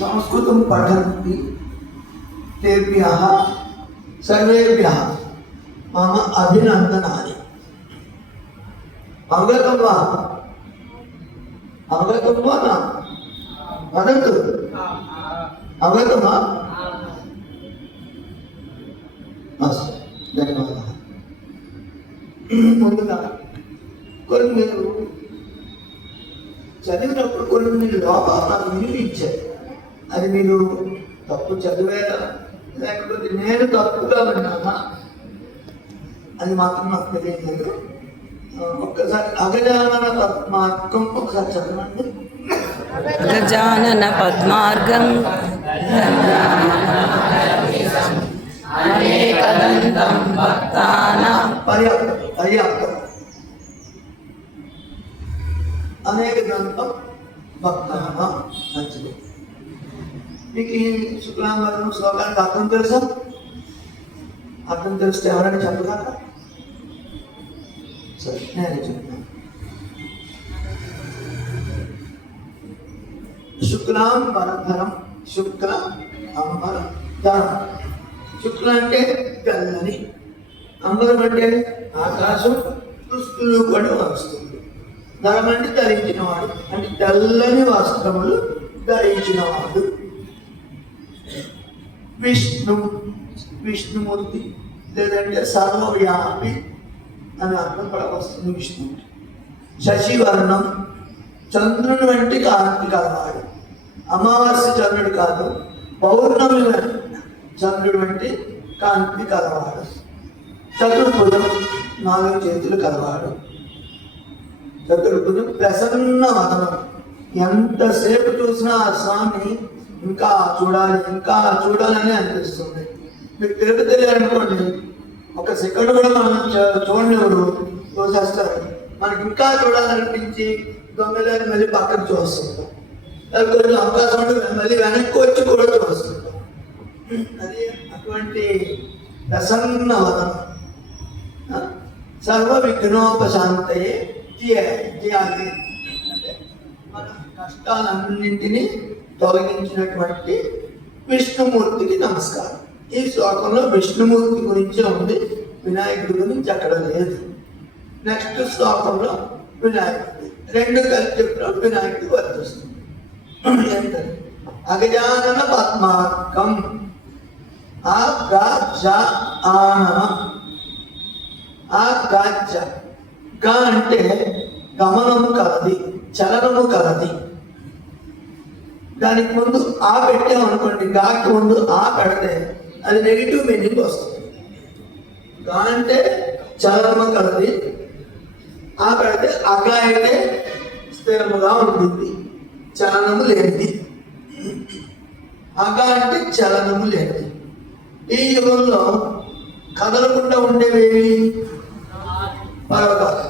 సంస్కృతం పఠन्ति तेभ्यः सर्वेभ्यः मम अभिनन्दनानि। अवगतं वा? अवगतं वा न? वदतु। अवगतं वा? अस्तु, धन्यवादः। ముందుగా కొన్ని మీరు చదివినప్పుడు కొన్ని లోపాలు నాకు వినిపించాయి. అది మీరు తప్పు చదివేలా లేకపోతే నేను తప్పుగా విన్నానా అది మాత్రం నాకు తెలియలేదు. ఒక్కసారి అగజానన పద్మార్గం ఒకసారి చదవండి. గజానన పద్మార్గం అనేకదంతం భక్తానాం పర్యాప్తం అనేకదంతం భక్తానాం మంచిది. మీకు ఈ శుక్లాంబరం శ్లోకానికి అర్థం తెలుసా? అర్థం తెలిస్తే ఎవరైనా చెప్పగలరా? సరే, నేను చెప్తాను. శుక్లాం వరధరం, శుక్ల అంబరం ధరం. శుక్ల అంటే తెల్లని, అంబరం అంటే ఆకాశం, దుస్తులు కూడా వస్తుంది. ధరం అంటే ధరించినవాడు, అంటే తెల్లని వస్త్రములు ధరించినవాడు. విష్ణుమూర్తి లేదంటే సర్వవ్యాపి అని అర్థం కూడా వస్తుంది విష్ణువుకి. శశివర్ణం, చంద్రుని వంటి కాంతి కలవాడు. అమావాస్య చంద్రుడు కాదు, పౌర్ణమి చంద్రుడు వంటి కాంతి కలవాడు. చతుర్భుజం, 4 చేతులు కలవాడు. చతుర్భుజం, ప్రసన్న వదనం. ఎంతసేపు చూసినా ఆ స్వామి ఇంకా చూడాలని అనిపిస్తుంది. మీకు తిరుపతి అనుకోండి, ఒక సెకండ్ కూడా మనం చూడనివ్వరు, చూసేస్తారు. మనకి ఇంకా చూడాలనిపించి దొంగదారి మళ్ళీ పక్కన చూస్తుంటాం. కొంచెం అవకాశం ఉంటే మళ్ళీ వెనక్కి వచ్చి కూడా చూస్తుంటాం. అది అటువంటి ప్రసన్న వదనం. సర్వ విఘ్నోపశాంతయే చేయాలి అంటే మన కష్టాలన్నింటినీ తొలగించినటువంటి విష్ణుమూర్తికి నమస్కారం. ఈ శ్లోకంలో విష్ణుమూర్తి గురించే ఉంది, వినాయకుడి గురించి అక్కడ లేదు. నెక్స్ట్ శ్లోకంలో వినాయకుడి 2 కలిపి చెప్పిన వినాయకుడి వర్తిస్తుంది. ఏంటంటే అగజానన పద్మార్కం గా అంటే గమనము కలది, చలనము కలది. దానికి ముందు ఆ పెట్టామనుకోండి, గాకి ముందు ఆ పెడితే అది నెగిటివ్ మీనింగ్ వస్తుంది. గా అంటే చలనము కలది, ఆ పెడితే అగా అయితే స్థిరముగా ఉంటుంది, చలనము లేనిది. అగా అంటే చలనము లేనిది. ఈ యుగంలో కదలకుండా ఉండేవేవి పర్వతాలు.